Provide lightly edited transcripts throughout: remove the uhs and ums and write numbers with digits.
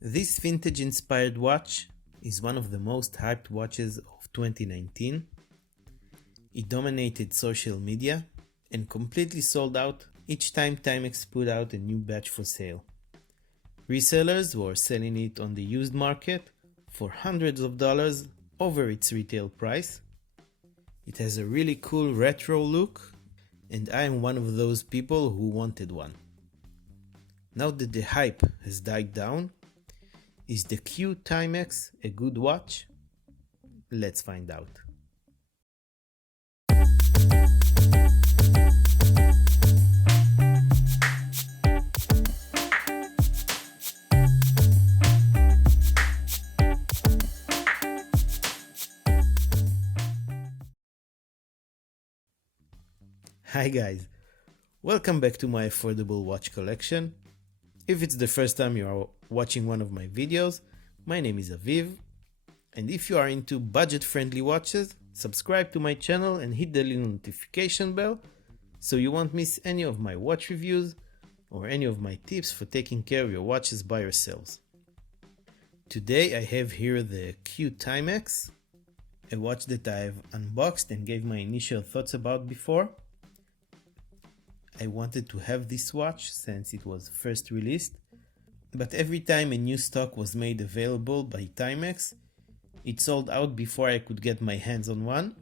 This vintage-inspired watch is one of the most hyped watches of 2019. It dominated social media and completely sold out each time Timex put out a new batch for sale. Resellers were selling it on the used market for hundreds of dollars over its retail price. It has a really cool retro look, and I am one of those people who wanted one. Now that the hype has died down, is the Q Timex a good watch? Let's find out. Hi guys, welcome back to my affordable watch collection. If it's the first time you are watching one of my videos, my name is Aviv, and if you are into budget-friendly watches, subscribe to my channel and hit the little notification bell so you won't miss any of my watch reviews or any of my tips for taking care of your watches by yourselves. Today I have here the Q Timex, a watch that I've unboxed and gave my initial thoughts about before. I wanted to have this watch since it was first released, but every time a new stock was made available by Timex, it sold out before I could get my hands on one.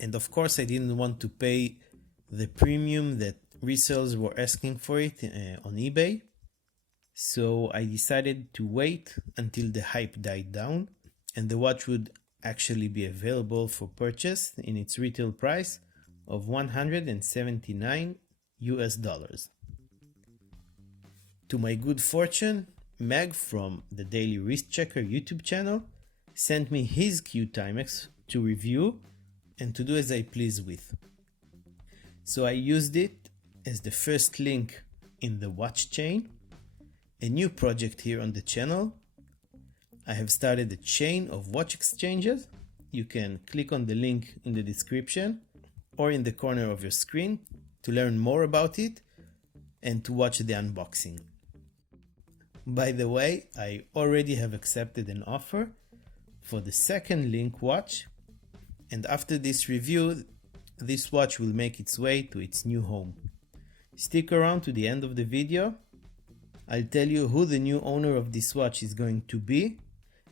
And of course I didn't want to pay the premium that resellers were asking for it on eBay. So I decided to wait until the hype died down and the watch would actually be available for purchase in its retail price of $179 US. To my good fortune, Meg from the Daily WristChecker YouTube channel sent me his Q Timex to review and to do as I please with. So I used it as the first link in the watch chain, a new project here on the channel. I have started a chain of watch exchanges. You can click on the link in the description or in the corner of your screen to learn more about it and to watch the unboxing. By the way, I already have accepted an offer for the second link watch, and after this review, this watch will make its way to its new home. Stick around to the end of the video. I'll tell you who the new owner of this watch is going to be,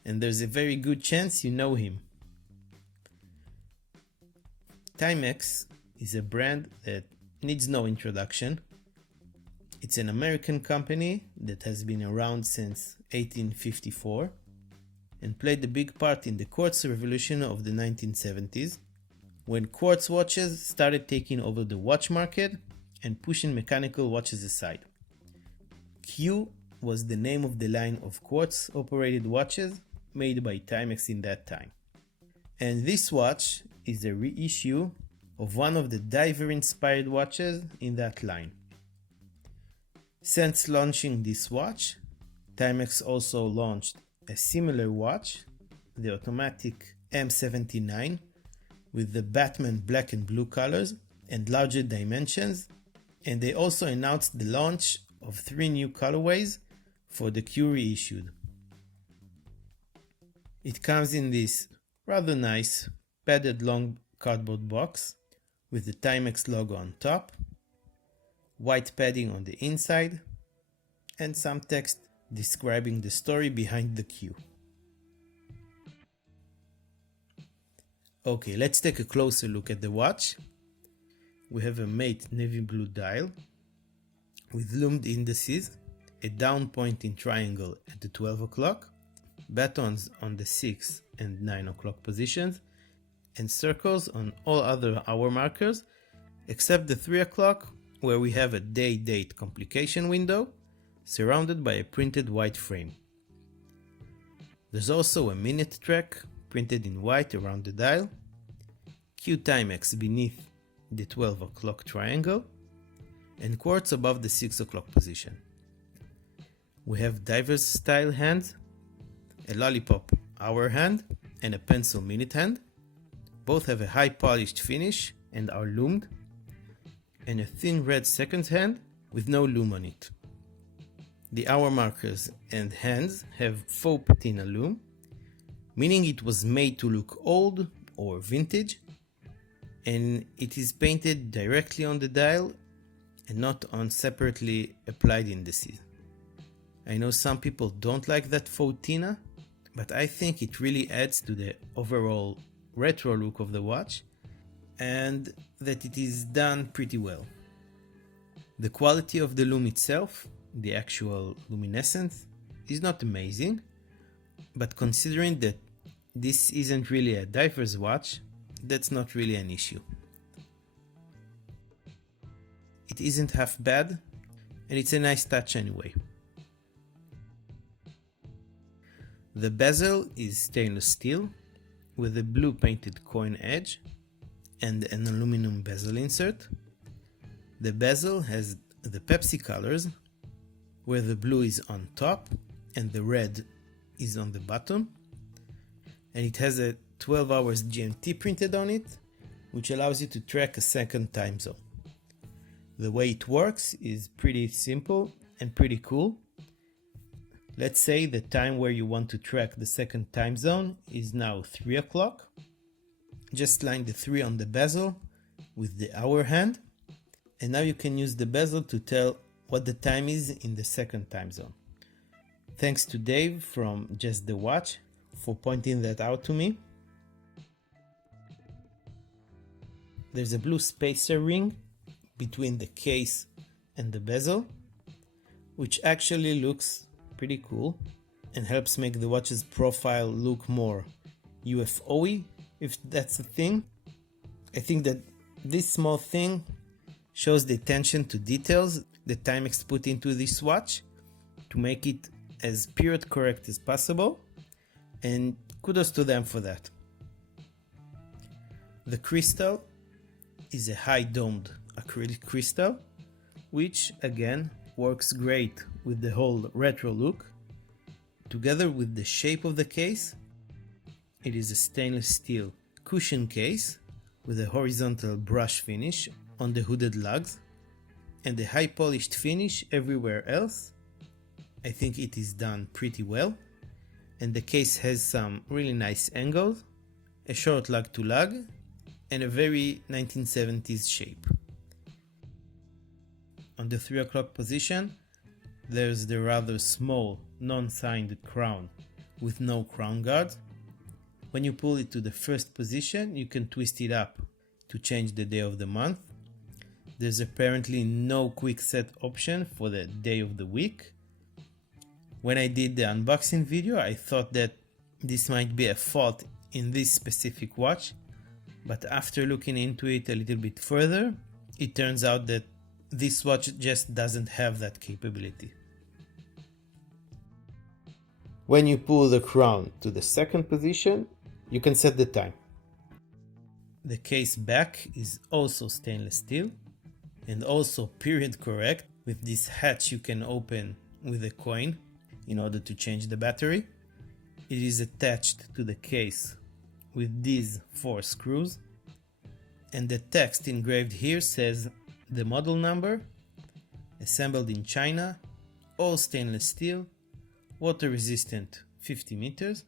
and there's a very good chance you know him. Timex is a brand that needs no introduction. It's an American company that has been around since 1854 and played a big part in the quartz revolution of the 1970s, when quartz watches started taking over the watch market and pushing mechanical watches aside. Q was the name of the line of quartz operated watches made by Timex in that time. And this watch is a reissue of one of the diver-inspired watches in that line. Since launching this watch, Timex also launched a similar watch, the automatic M79, with the Batman black and blue colors and larger dimensions, and they also announced the launch of 3 new colorways for the Q reissued. It comes in this rather nice padded long cardboard box with the Timex logo on top, white padding on the inside, and some text describing the story behind the Q. Okay, let's take a closer look at the watch. We have a matte navy blue dial with loomed indices, a down pointing triangle at the 12 o'clock, batons on the 6 and 9 o'clock positions, and circles on all other hour markers except the 3 o'clock, where we have a day-date complication window surrounded by a printed white frame. There's also a minute track printed in white around the dial, Q Timex beneath the 12 o'clock triangle, and quartz above the 6 o'clock position. We have diverse style hands, a lollipop hour hand and a pencil minute hand. Both have a high polished finish and are loomed, and a thin red seconds hand with no loom on it. The hour markers and hands have faux patina loom, meaning it was made to look old or vintage, and it is painted directly on the dial and not on separately applied indices. I know some people don't like that faux patina, but I think it really adds to the overall retro look of the watch, and that it is done pretty well. The quality of the loom itself, the actual luminescence, is not amazing, but considering that this isn't really a diver's watch, that's not really an issue. It isn't half bad, and it's a nice touch anyway. The bezel is stainless steel with a blue painted coin edge and an aluminum bezel insert. The bezel has the Pepsi colors, where the blue is on top and the red is on the bottom, and it has a 12 hours GMT printed on it, which allows you to track a second time zone. The way it works is pretty simple and pretty cool. Let's say the time where you want to track the second time zone is now 3 o'clock. Just line the 3 on the bezel with the hour hand, and now you can use the bezel to tell what the time is in the second time zone. Thanks to Dave from Just the Watch for pointing that out to me. There's a blue spacer ring between the case and the bezel, which actually looks pretty cool and helps make the watch's profile look more UFO-y, if that's a thing. I think that this small thing shows the attention to details that Timex put into this watch to make it as period correct as possible, and kudos to them for that. The crystal is a high domed acrylic crystal, which again works great with the whole retro look. Together with the shape of the case, it is a stainless steel cushion case with a horizontal brush finish on the hooded lugs and a high polished finish everywhere else. I think it is done pretty well, and the case has some really nice angles, a short lug to lug, and a very 1970s shape. On the 3 o'clock position, there's the rather small non-signed crown with no crown guard. When you pull it to the first position, you can twist it up to change the day of the month. There's apparently no quick set option for the day of the week. When I did the unboxing video, I thought that this might be a fault in this specific watch, but after looking into it a little bit further, it turns out that this watch just doesn't have that capability. When you pull the crown to the second position, you can set the time. The case back is also stainless steel and also period correct, with this hatch you can open with a coin in order to change the battery. It is attached to the case with these 4 screws, and the text engraved here says the model number, assembled in China, all stainless steel, water resistant 50 meters.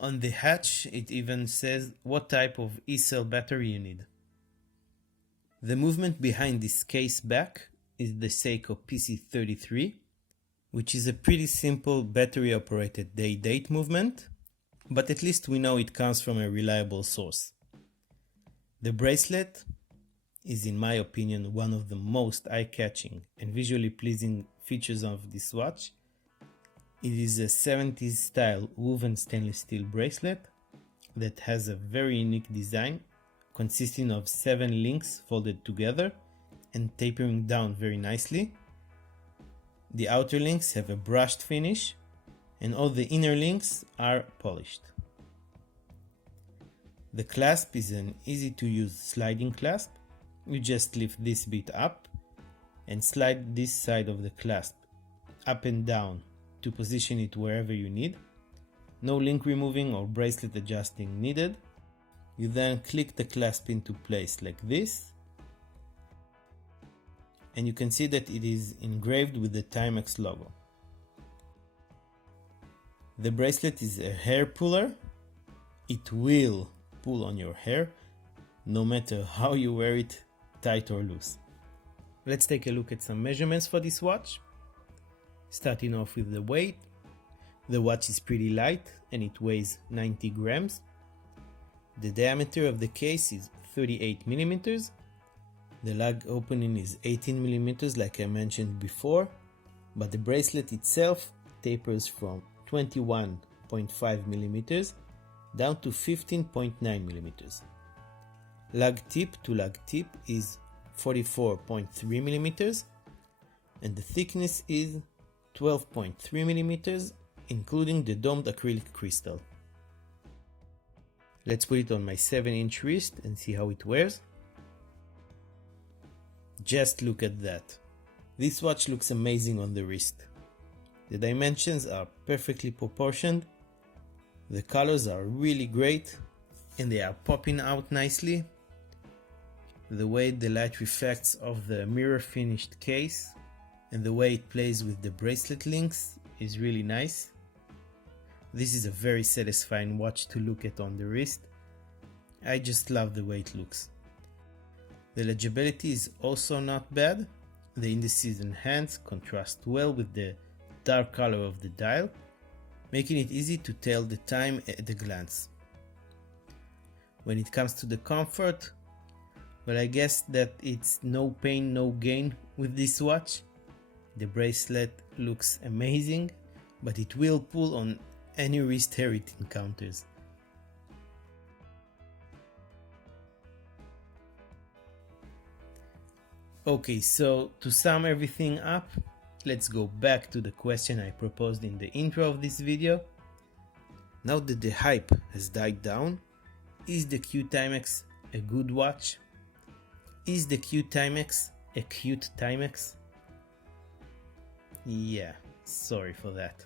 On the hatch it even says what type of E-cell battery you need. The movement behind this case back is the Seiko PC33, which is a pretty simple battery operated day-date movement, but at least we know it comes from a reliable source. The bracelet is, in my opinion, one of the most eye-catching and visually pleasing features of this watch. It is a 70s style woven stainless steel bracelet that has a very unique design, consisting of 7 links folded together and tapering down very nicely. The outer links have a brushed finish, and all the inner links are polished. The clasp is an easy to use sliding clasp. You just lift this bit up and slide this side of the clasp up and down to position it wherever you need. No link removing or bracelet adjusting needed. You then click the clasp into place like this. and you can see that it is engraved with the Timex logo. The bracelet is a hair puller. It will pull on your hair no matter how you wear it, tight or loose. Let's take a look at some measurements for this watch. Starting off with the weight. The watch is pretty light and it weighs 90 grams. The diameter of the case is 38 millimeters. The lug opening is 18 millimeters like I mentioned before, but the bracelet itself tapers from 21.5 millimeters down to 15.9 millimeters. Lug tip to lug tip is 44.3 millimeters and the thickness is 12.3 millimeters, including the domed acrylic crystal. Let's put it on my 7-inch wrist and see how it wears. Just look at that. This watch looks amazing on the wrist. The dimensions are perfectly proportioned, the colors are really great and they are popping out nicely. The way the light reflects off the mirror finished case and the way it plays with the bracelet links is really nice. This is a very satisfying watch to look at on the wrist. I just love the way it looks. The legibility is also not bad. The indices and hands contrast well with the dark color of the dial, making it easy to tell the time at a glance. When it comes to the comfort, well, I guess that it's no pain, no gain with this watch. The bracelet looks amazing, but it will pull on any wrist hair it encounters. Okay, so to sum everything up, let's go back to the question I proposed in the intro of this video. Now that the hype has died down, is the Q Timex a good watch? Is the Q Timex a cute Timex? Yeah, sorry for that.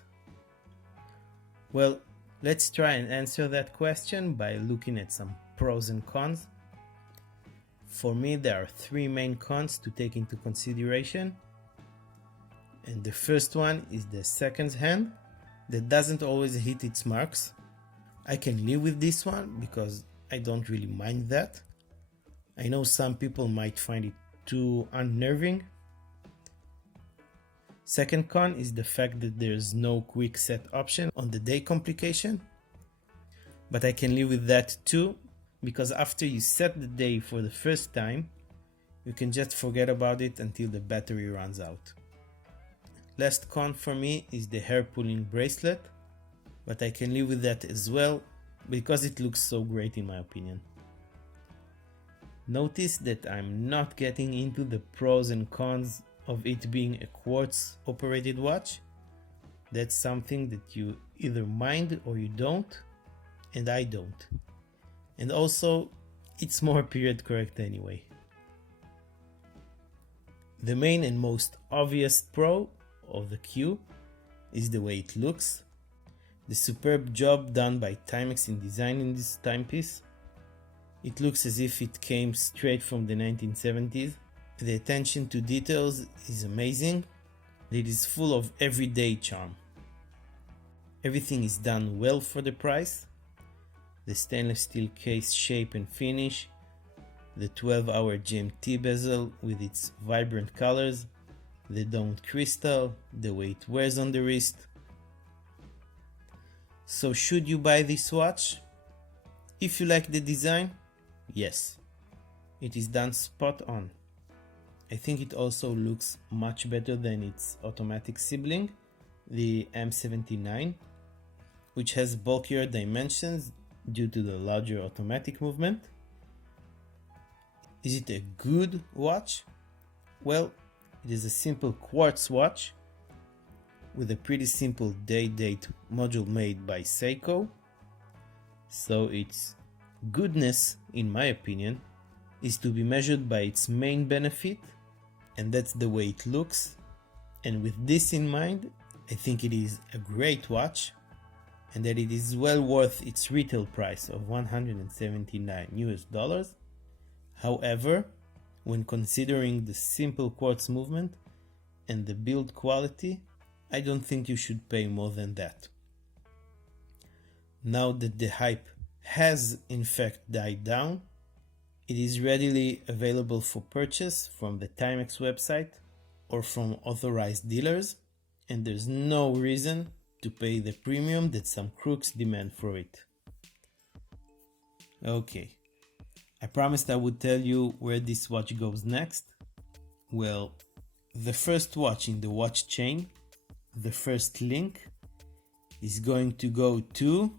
Well, let's try and answer that question by looking at some pros and cons. For me, there are 3 main cons to take into consideration. And the first one is the second hand that doesn't always hit its marks. I can live with this one because I don't really mind that. I know some people might find it too unnerving. Second con is the fact that there's no quick set option on the day complication. But I can live with that too, because after you set the day for the first time, you can just forget about it until the battery runs out. Last con for me is the hair pulling bracelet, but I can live with that as well because it looks so great in my opinion. Notice that I'm not getting into the pros and cons of it being a quartz operated watch. That's something that you either mind or you don't, and I don't. And also, it's more period correct anyway. The main and most obvious pro of the Q is the way it looks. The superb job done by Timex in designing this timepiece. It looks as if it came straight from the 1970s. The attention to details is amazing. It is full of everyday charm. Everything is done well for the price. The stainless steel case shape and finish, the 12-hour GMT bezel with its vibrant colors, the domed crystal, the way it wears on the wrist. So should you buy this watch? If you like the design, yes, it is done spot on. I think it also looks much better than its automatic sibling, the M79, which has bulkier dimensions due to the larger automatic movement. Is it a good watch? Well, it is a simple quartz watch with a pretty simple day-date module made by Seiko. So its goodness, in my opinion, is to be measured by its main benefit, and that's the way it looks. And with this in mind, I think it is a great watch and that it is well worth its retail price of $179 US. However, When considering the simple quartz movement and the build quality, I don't think you should pay more than that. Now that the hype has in fact died down, it is readily available for purchase from the Timex website or from authorized dealers, and there's no reason to pay the premium that some crooks demand for it. Okay, I promised I would tell you where this watch goes next. Well, the first watch in the watch chain, the first link, is going to go to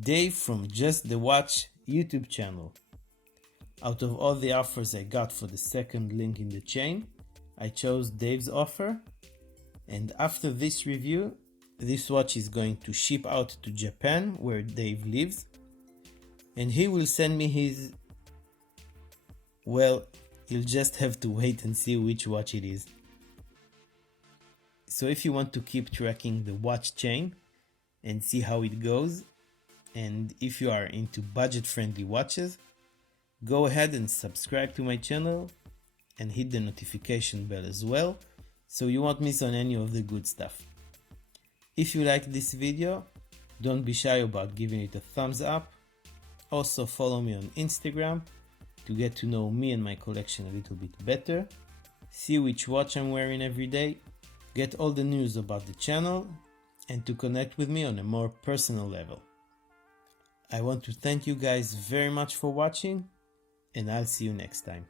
Dave from Just the Watch YouTube channel. Out of all the offers I got for the second link in the chain, I chose Dave's offer, and after this review, this watch is going to ship out to Japan, where Dave lives, and he will send me his... well, you'll just have to wait and see which watch it is. So if you want to keep tracking the watch chain and see how it goes, and if you are into budget-friendly watches, go ahead and subscribe to my channel and hit the notification bell as well, so you won't miss on any of the good stuff. If you like this video, don't be shy about giving it a thumbs up. Also follow me on Instagram to get to know me and my collection a little bit better, see which watch I'm wearing every day, get all the news about the channel, and to connect with me on a more personal level. I want to thank you guys very much for watching, and I'll see you next time.